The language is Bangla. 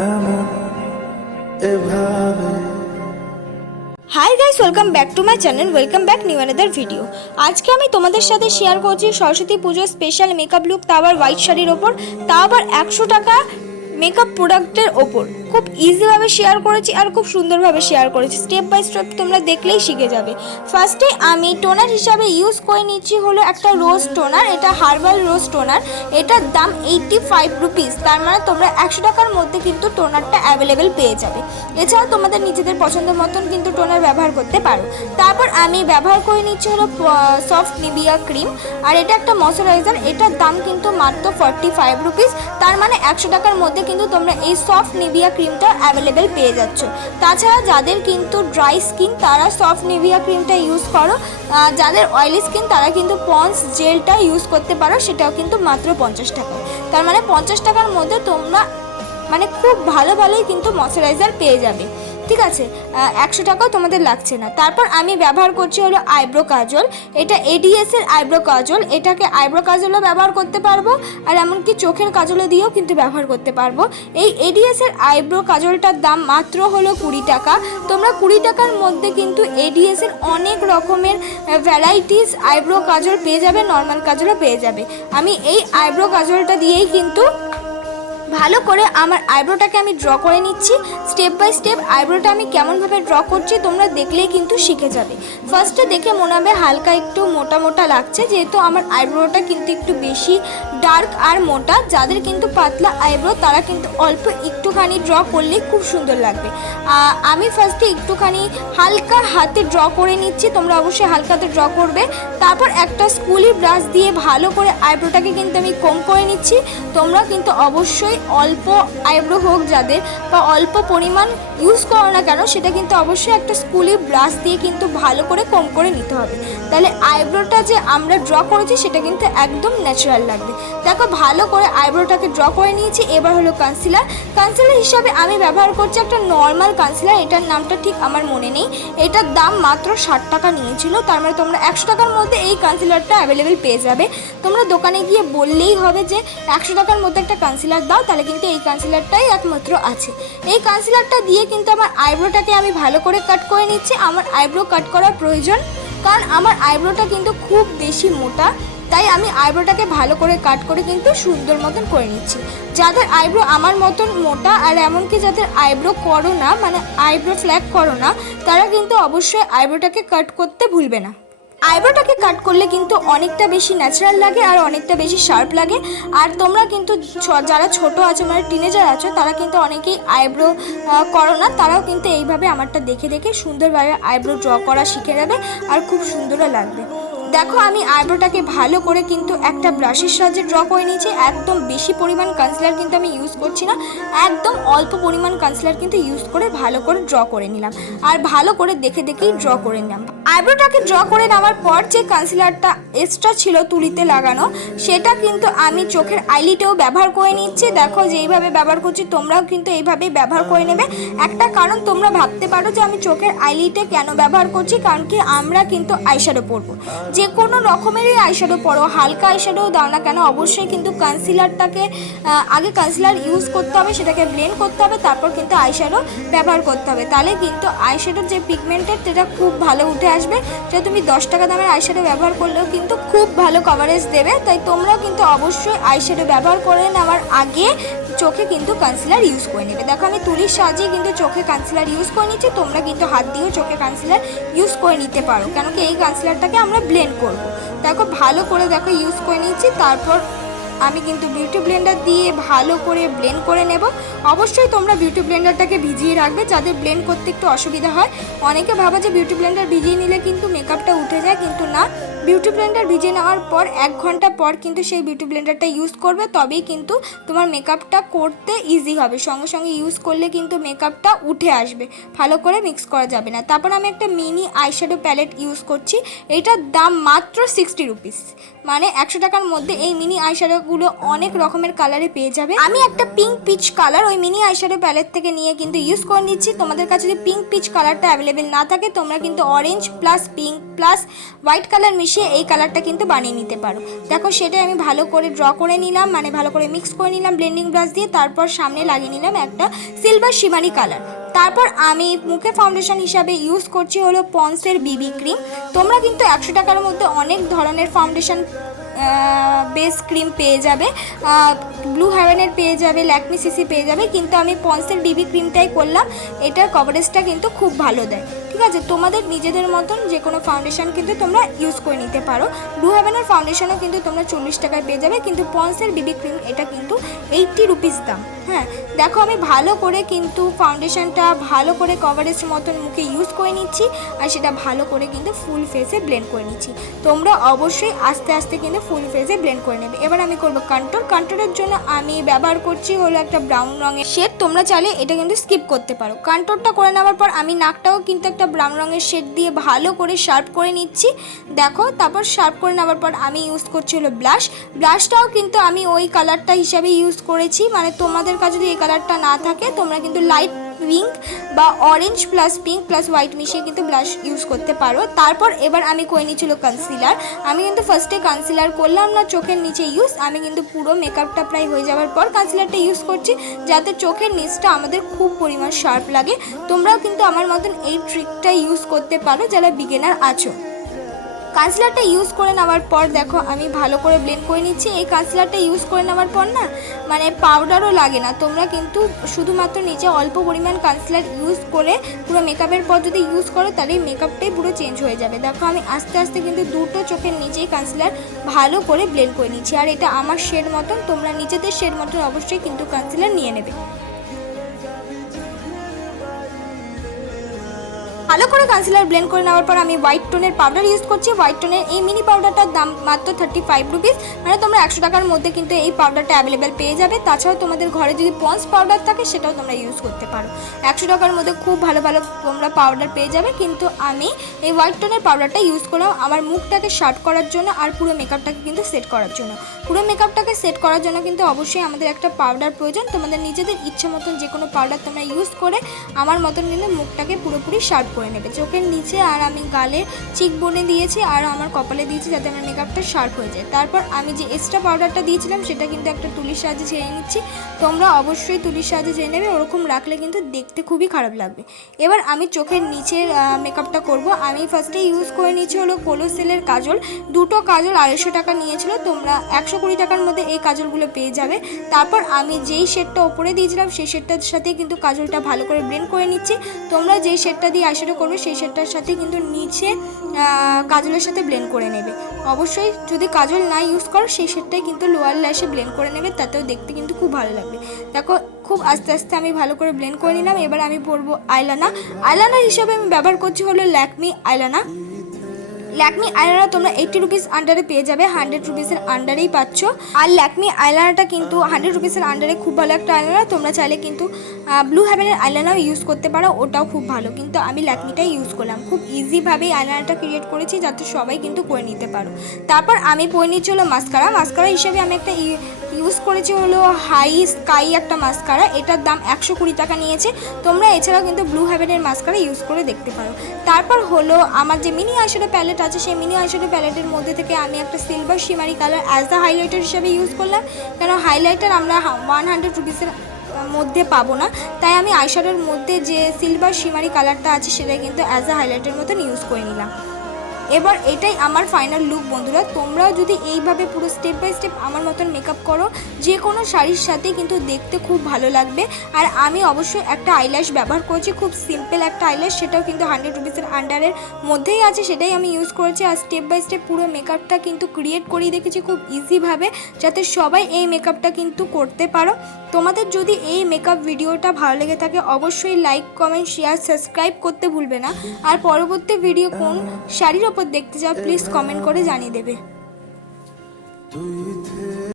Hi guys, welcome back to my channel, welcome back new another video. আজকে আমি তোমাদের সাথে শেয়ার করছি সরস্বতী পুজোর স্পেশাল মেকআপ লুক, তাও আবার হোয়াইট শাড়ির ওপর, তাও আবার 100 টাকা মেকআপ প্রোডাক্টের ওপর। খুব ইজিভাবে শেয়ার করেছি আর খুব সুন্দরভাবে শেয়ার করেছি, স্টেপ বাই স্টেপ তোমরা দেখলেই শিখে যাবে। ফার্স্টে আমি টোনার হিসাবে ইউজ করে নিচ্ছি হলো একটা রোজ টোনার, এটা হার্বাল রোজ টোনার, এটার দাম 85 রুপিস। তার মানে তোমরা 100 টাকার মধ্যে কিন্তু টোনারটা অ্যাভেলেবেল পেয়ে যাবে। এছাড়াও তোমাদের নিজেদের পছন্দের মতন কিন্তু টোনার ব্যবহার করতে পারো। তারপর আমি ব্যবহার করে নিচ্ছি হলো সফট নিভিয়া ক্রিম, আর এটা একটা ময়শ্চারাইজার, এটার দাম কিন্তু মাত্র 45 রুপিস। তার মানে 100 টাকার মধ্যে কিন্তু তোমরা এই সফট নিভিয়া ক্রিমটা অ্যাভেলেবেল পেয়ে যাচ্ছ। তাছাড়া যাদের কিন্তু ড্রাই স্কিন তারা সফট নিভিয়া ক্রিমটা ইউজ করো, যাদের অয়েলি স্কিন তারা কিন্তু পন্স জেলটা ইউজ করতে পারো, সেটাও কিন্তু মাত্র 50 টাকা। তার মানে 50 টাকার মধ্যে তোমরা মানে খুব ভালোই কিন্তু ময়শ্চারাইজার পেয়ে যাবে। ঠিক আছে, 100 টাকাও তোমাদের লাগছে না। তারপর আমি ব্যবহার করছি হলো আইব্রো কাজল, এটা এডিএস এর আইব্রো কাজল, এটাকে আইব্রো কাজলও ব্যবহার করতে পারবো আর এমনকি চোখের কাজলে দিয়েও কিন্তু ব্যবহার করতে পারবো। এই এডিএস এর আইব্রো কাজলটার দাম মাত্র হলো 20 টাকা। তোমরা 20 টাকার মধ্যে কিন্তু এডিএস এর অনেক রকমের ভ্যারাইটিস আইব্রো কাজল পেয়ে যাবে, নর্মাল কাজলও পেয়ে যাবে। আমি এই আইব্রো কাজলটা দিয়েই কিন্তু ভালো করে আমার আইব্রোটাকে আমি ড্র করে নিচ্ছি। স্টেপ বাই স্টেপ আইব্রোটা আমি কেমনভাবে ড্র করছি তোমরা দেখলেই কিন্তু শিখে যাবে। ফার্স্টে দেখে মনে হবে হালকা একটু মোটা মোটা লাগছে, যেহেতু আমার আইব্রোটা কিন্তু একটু বেশি ডার্ক আর মোটা। যাদের কিন্তু পাতলা আইব্রো তারা কিন্তু অল্প একটুখানি ড্র করলেই খুব সুন্দর লাগবে। আমি ফার্স্টে একটুখানি হালকা হাতে ড্র করে নিচ্ছি, তোমরা অবশ্যই হালকা হাতে ড্র করবে। তারপর একটা স্কুলি ব্রাশ দিয়ে ভালো করে আইব্রোটাকে কিন্তু আমি কম করে নিচ্ছি। তোমরা কিন্তু অবশ্যই অল্প আইব্রো হোক যাদের বা অল্প পরিমাণ ইউজ করো না কেন, সেটা কিন্তু অবশ্যই একটা স্কুলি ব্রাশ দিয়ে কিন্তু ভালো করে কম করে নিতে হবে। তাহলে আইব্রোটা যে আমরা ড্র করেছি সেটা কিন্তু একদম ন্যাচারাল লাগবে। দেখো ভালো করে আইব্রোটাকে ড্র করে নিয়েছি। এবার হলো কনসিলার হিসাবে আমি ব্যবহার করছি একটা নর্মাল কনসিলার, এটার নামটা ঠিক আমার মনে নেই, এটার দাম মাত্র 60 টাকা নিয়েছিল। তার মানে তোমরা 100 টাকার মধ্যে এই কনসিলারটা অ্যাভেলেবেল পেয়ে যাবে। তোমরা দোকানে গিয়ে বললেই হবে যে 100 টাকার মধ্যে একটা কনসিলার দাও, তাহলে কিন্তু এই কনসিলারটাই একমাত্র আছে। এই কনসিলারটা দিয়ে কিন্তু আমার আইব্রোটাকে আমি ভালো করে কাট করে নিচ্ছি। আমার আইব্রো কাট করার প্রয়োজন, কারণ আমার আইব্রোটা কিন্তু খুব বেশি মোটা, তাই আমি আইব্রোটাকে ভালো করে কাট করে কিন্তু সুন্দর মতন করে নিচ্ছি। যাদের আইব্রো আমার মতন মোটা আর এমনকি যাদের আইব্রো করো না, মানে আইব্রো ফ্ল্যাগ করো না, তারা কিন্তু অবশ্যই আইব্রোটাকে কাট করতে ভুলবে না। আইব্রোটাকে কাট করলে কিন্তু অনেকটা বেশি ন্যাচারাল লাগে আর অনেকটা বেশি শার্প লাগে। আর তোমরা কিন্তু যারা ছোট আছো মানে টিনেজার আছো তারা কিন্তু অনেকেই আইব্রো করো না, তারাও কিন্তু এইভাবে আমারটা দেখে দেখে সুন্দরভাবে আইব্রো ড্র করা শিখে যাবে আর খুব সুন্দরও লাগবে। দেখো আমি আইব্রোটাকে ভালো করে কিন্তু একটা ব্রাশের সাহায্যে ড্র করে নিয়েছি। একদম বেশি পরিমাণ কনসিলার কিন্তু আমি ইউজ করছি না, একদম অল্প পরিমাণ কনসিলার কিন্তু ইউজ করে ভালো করে ড্র করে নিলাম আর ভালো করে দেখে দেখেই ড্র করে নিলাম। আইব্রোটাকে ড্র করে নেওয়ার পর যে কনসিলারটা এক্সট্রা ছিল তুলিতে লাগানো, সেটা কিন্তু আমি চোখের আইলিটেও ব্যবহার করে নিচ্ছি। দেখো যেইভাবে ব্যবহার করছি তোমরাও কিন্তু এইভাবেই ব্যবহার করে নেবে। একটা কারণ তোমরা ভাবতে পারো যে আমি চোখের আইলিটে কেন ব্যবহার করছি, কারণ কি আমরা কিন্তু আইশ্যাডো পরবো, যে কোনো রকমেরই আইশ্যাডো পরো, হালকা আইশ্যাডো দাও না কেন, অবশ্যই কিন্তু কনসিলারটাকে আগে কনসিলার ইউজ করতে হবে, সেটাকে ব্লেন্ড করতে হবে, তারপর কিন্তু আইশ্যাডো ব্যবহার করতে হবে। তাহলে কিন্তু আইশ্যাডোর যে পিগমেন্টেড সেটা খুব ভালো উঠে আসবে। সেটা তুমি 10 টাকা দামের আইশ্যাডো ব্যবহার করলেও কিন্তু খুব ভালো কভারেজ দেবে। তাই তোমরাও কিন্তু অবশ্যই আইশ্যাডো ব্যবহার করে নেওয়ার আগে চোখে কিন্তু কনসিলার ইউজ করে নেবে। দেখো আমি তুলির সাহায্যে কিন্তু চোখে কনসিলার ইউজ করে নিচ্ছি, তোমরা কিন্তু হাত দিয়েও চোখে কনসিলার ইউজ করে নিতে পারো, কেন কি এই কনসিলারটাকে আমরা ব্লেন্ড করব। দেখো ভালো করে দেখো ইউজ করে নিচ্ছি। তারপর আমি কিন্তু বিউটি ব্লেন্ডার দিয়ে ভালো করে ব্লেন্ড করে নেব। অবশ্যই তোমরা বিউটি ব্লেন্ডারটাকে ভিজিয়ে রাখবে, যাদের ব্লেন্ড করতে একটু অসুবিধা হয়। অনেকে ভাবা যে বিউটি ব্লেন্ডার ভিজিয়ে নিলে কিন্তু মেকআপটা উঠে যায়, কিন্তু না, বিউটি ব্লেন্ডার ভিজিয়ে নেওয়ার পর 1 ঘন্টা পর কিন্তু সেই বিউটি ব্লেন্ডারটা ইউজ করবে, তবেই কিন্তু তোমার মেকআপটা করতে ইজি হবে। সঙ্গে সঙ্গে ইউজ করলে কিন্তু মেকআপটা উঠে আসবে, ভালো করে মিক্স করা যাবে না। তারপর আমি একটা মিনি আইশ্যাডো প্যালেট ইউজ করছি, এটার দাম মাত্র 60 রুপিস। মানে 100 টাকার মধ্যে এই মিনি আইশ্যাডো কালারগুলো অনেক রকমের কালারে পেয়ে যাবে। আমি একটা পিঙ্ক পিচ কালার ওই মিনি আইশ্যাডো প্যালেট থেকে নিয়ে কিন্তু ইউজ করে নিচ্ছি। তোমাদের কাছে যদি পিঙ্ক পিচ কালারটা অ্যাভেলেবেল না থাকে তোমরা কিন্তু orange plus pink plus white colour মিশিয়ে এই কালারটা কিন্তু বানিয়ে নিতে পারো। দেখো সেটাই আমি ভালো করে ড্র করে নিলাম, মানে ভালো করে মিক্স করে নিলাম ব্লেন্ডিং ব্রাশ দিয়ে। তারপর সামনে লাগিয়ে নিলাম একটা সিলভার শিমারি কালার। তারপর আমি মুখে ফাউন্ডেশন হিসাবে ইউজ করছি হলো পন্সের বিবি ক্রিম। তোমরা কিন্তু 100 টাকার মধ্যে অনেক ধরনের ফাউন্ডেশন বেস ক্রিম পেয়ে যাবে, ব্লু হেভেনের পেয়ে যাবে, ল্যাকমি সিসি পেয়ে যাবে, কিন্তু আমি পন্সের বিবি ক্রিমটাই করলাম। এটার কভারেজটা কিন্তু খুব ভালো দেয়। ঠিক আছে, তোমাদের নিজেদের মতন যে কোনো ফাউন্ডেশন কিন্তু তোমরা ইউজ করে নিতে পারো। ব্লু হেভেনের ফাউন্ডেশনও কিন্তু তোমরা 40 টাকায় পেয়ে যাবে, কিন্তু পন্সের বিবি ক্রিম এটা কিন্তু 80 রুপিস দাম। হ্যাঁ, দেখো আমি ভালো করে কিন্তু ফাউন্ডেশনটা ভালো করে কভারেজ মতন মুখে ইউজ করে নিচ্ছি, আর সেটা ভালো করে কিন্তু ফুল ফেসে ব্লেন্ড করে নিচ্ছি। তোমরা অবশ্যই আস্তে আস্তে কিন্তু ফুল ফেসে ব্লেন্ড করে নেবে। এবার আমি করবো কন্ট্রোল। কন্ট্রোলের জন্য আমি ব্যবহার করছি হলো একটা ব্রাউন রঙের শেড। তোমরা চাইলে এটা কিন্তু স্কিপ করতে পারো। কন্ট্রোলটা করে নেওয়ার পর আমি নাকটাও কিন্তু একটা ব্রাউন রঙের শেড দিয়ে ভালো করে শার্প করে নিচ্ছি। দেখো, তারপর শার্প করে নেওয়ার পর আমি ইউজ করছি হলো ব্লাশ। ব্লাশটাও কিন্তু আমি ওই কালারটা হিসাবে ইউজ করেছি, মানে তোমাদের কাছে যদি এই কালারটা না থাকে তোমরা কিন্তু লাইট পিঙ্ক বা orange plus pink plus white মিশিয়ে কিন্তু ব্লাশ ইউজ করতে পারো। তারপর এবার আমি করে নিচ্ছিল কনসিলার। আমি কিন্তু ফার্স্টে কনসিলার করলাম না চোখের নিচে ইউজ, আমি কিন্তু পুরো মেকআপটা প্রায় হয়ে যাওয়ার পর কনসিলারটা ইউজ করছি, যাতে চোখের নিচটা আমাদের খুব পরিমাণ শার্প লাগে। তোমরাও কিন্তু আমার মতন এই ট্রিকটা ইউজ করতে পারো যারা বিগিনার আছো। কনসিলারটা ইউজ করে নেওয়ার পর দেখো আমি ভালো করে ব্লেন্ড করে নিচ্ছি। এই কনসিলারটা ইউজ করে নেওয়ার পর না মানে পাউডারও লাগে না, তোমরা কিন্তু শুধুমাত্র নিচে অল্প পরিমাণ কনসিলার ইউজ করে পুরো মেকআপের পর যদি ইউজ করো তাহলে মেকআপটাই পুরো চেঞ্জ হয়ে যাবে। দেখো আমি আস্তে আস্তে কিন্তু দুটো চোখের নিচেই কনসিলার ভালো করে ব্লেন্ড করে নিচ্ছি, আর এটা আমার শেড মতন, তোমরা নিজেদের শেড মতন অবশ্যই কিন্তু কনসিলার নিয়ে নেবে। ভালো করে কনসিলার ব্লেন্ড করে নেওয়ার পর আমি হোয়াইট টোনের পাউডার ইউজ করছি। হোয়াইট টোনের এই মিনি পাউডারটার দাম মাত্র 35 রুপিস, মানে তোমরা 100 টাকার মধ্যে কিন্তু এই পাউডারটা অ্যাভেলেবেল পেয়ে যাবে। তাছাড়াও তোমাদের ঘরে যদি পন্স পাউডার থাকে সেটাও তোমরা ইউজ করতে পারো। 100 টাকার মধ্যে খুব ভালো ভালো তোমরা পাউডার পেয়ে যাবে, কিন্তু আমি এই হোয়াইট টোনের পাউডারটা ইউজ করলাম আমার মুখটাকে শার্প করার জন্য আর পুরো মেকআপটাকে কিন্তু সেট করার জন্য। পুরো মেকআপটাকে সেট করার জন্য কিন্তু অবশ্যই আমাদের একটা পাউডার প্রয়োজন। তোমাদের নিজেদের ইচ্ছা মতন যে কোনো পাউডার তোমরা ইউজ করে আমার মতন কিন্তু মুখটাকে পুরোপুরি শার্প করে নেবে। চোখের নিচে আর আমি গালে চিক বোনে দিয়েছি আর আমার কপালে দিয়েছি যাতে আমার মেকআপটা শার্প হয়ে যায়। তারপর আমি যে এক্সট্রা পাউডারটা দিয়েছিলাম সেটা কিন্তু একটা তুলির সাহায্যে ছেড়ে নিচ্ছি। তোমরা অবশ্যই তুলির সাহায্যে ছেড়ে নেবে, ওরকম রাখলে কিন্তু দেখতে খুবই খারাপ লাগবে। এবার আমি চোখের নিচের মেকআপটা করব। আমি ফার্স্টে ইউজ করে নিচ্ছি হলো কোলোসেলের কাজল। দুটো কাজল 250 টাকা নিয়েছিল, তোমরা 120 টাকার মধ্যে এই কাজলগুলো পেয়ে যাবে। তারপর আমি যেই শেডটা ওপরে দিয়েছিলাম সেই শেডটার সাথে কিন্তু কাজলটা ভালো করে ব্লেন্ড করে নিচ্ছি। তোমরা যেই শেডটা দিয়ে আইশ্যাডো করবে সেই শেডটার সাথে কিন্তু নিচে কাজলের সাথে ব্লেন্ড করে নেবে। অবশ্যই যদি কাজল না ইউজ করো সেই শেডটাই কিন্তু লোয়ার ল্যাশে ব্লেন্ড করে নেবে, তাতেও দেখতে কিন্তু খুব ভালো লাগবে। দেখো খুব আস্তে আস্তে আমি ভালো করে ব্লেন্ড করে নিলাম। এবার আমি পরবো আইলাইনার। আইলাইনার হিসেবে আমি ব্যবহার করছি হলো ল্যাকমি আইলাইনার। ল্যাকমি আইলাইনার তোমরা 80 রুপিস আন্ডারে পেয়ে যাবে, 100 রুপিসের আন্ডারেই পাচ্ছ। আর ল্যাকমি আইলাইনারটা কিন্তু 100 রুপিসের আন্ডারে খুব ভালো একটা আইলাইনার। তোমরা চাইলে কিন্তু ব্লু হেভেনের আইলাইনার ইউজ করতে পারো, ওটাও খুব ভালো, কিন্তু আমি ল্যাকমিটাই ইউজ করলাম। খুব ইজিভাবেই আইলাইনারটা ক্রিয়েট করেছি যাতে সবাই কিন্তু করে নিতে পারো। তারপর আমি পরে নিচ্ছি হলো মাস্কারা। মাস্কারা হিসেবে আমি একটা ইউজ করেছি হলো হাই স্কাই একটা মাস্কারা। এটার দাম 120 টাকা নিয়েছে। তোমরা এছাড়াও কিন্তু ব্লু হেভেনের মাস্কারা ইউজ করে দেখতে পারো। তারপর হলো আমার যে মিনি আইশ্যাডো প্যালেট আছে সেই মিনি আইশ্যাডো প্যালেটের মধ্যে থেকে আমি একটা silver শিমারি colour as the highlighter হিসেবে ইউজ করলাম, কেন হাইলাইটার আমরা 100 রুপিসের মধ্যে পাবো না, তাই আমি আইশ্যাডোর মধ্যে যে সিলভার শিমারি কালারটা আছে সেটা কিন্তু অ্যাজ আ হাইলাইটার মতন ইউজ করে নিলাম। এবার এটাই আমার ফাইনাল লুক বন্ধুরা। তোমরাও যদি এইভাবে পুরো স্টেপ বাই স্টেপ আমার মতন মেকআপ করো যে কোনো শাড়ির সাথে কিন্তু দেখতে খুব ভালো লাগবে। আর আমি অবশ্যই একটা আইল্যাশ ব্যবহার করেছি, খুব সিম্পল একটা আইল্যাশ, সেটাও কিন্তু 100 রুপিসের আন্ডারের মধ্যেই আছে, সেটাই আমি ইউজ করেছি। আর স্টেপ বাই স্টেপ পুরো মেকআপটা কিন্তু ক্রিয়েট করিয়ে দেখেছি খুব ইজিভাবে, যাতে সবাই এই মেকআপটা কিন্তু করতে পারো। তোমাদের যদি এই মেকআপ ভিডিওটা ভালো লেগে থাকে অবশ্যই লাইক কমেন্ট শেয়ার সাবস্ক্রাইব করতে ভুলবে না। আর পরবর্তী ভিডিও কোন শাড়ির ওপর দেখতে চাও প্লিজ কমেন্ট করে জানিয়ে দেবে।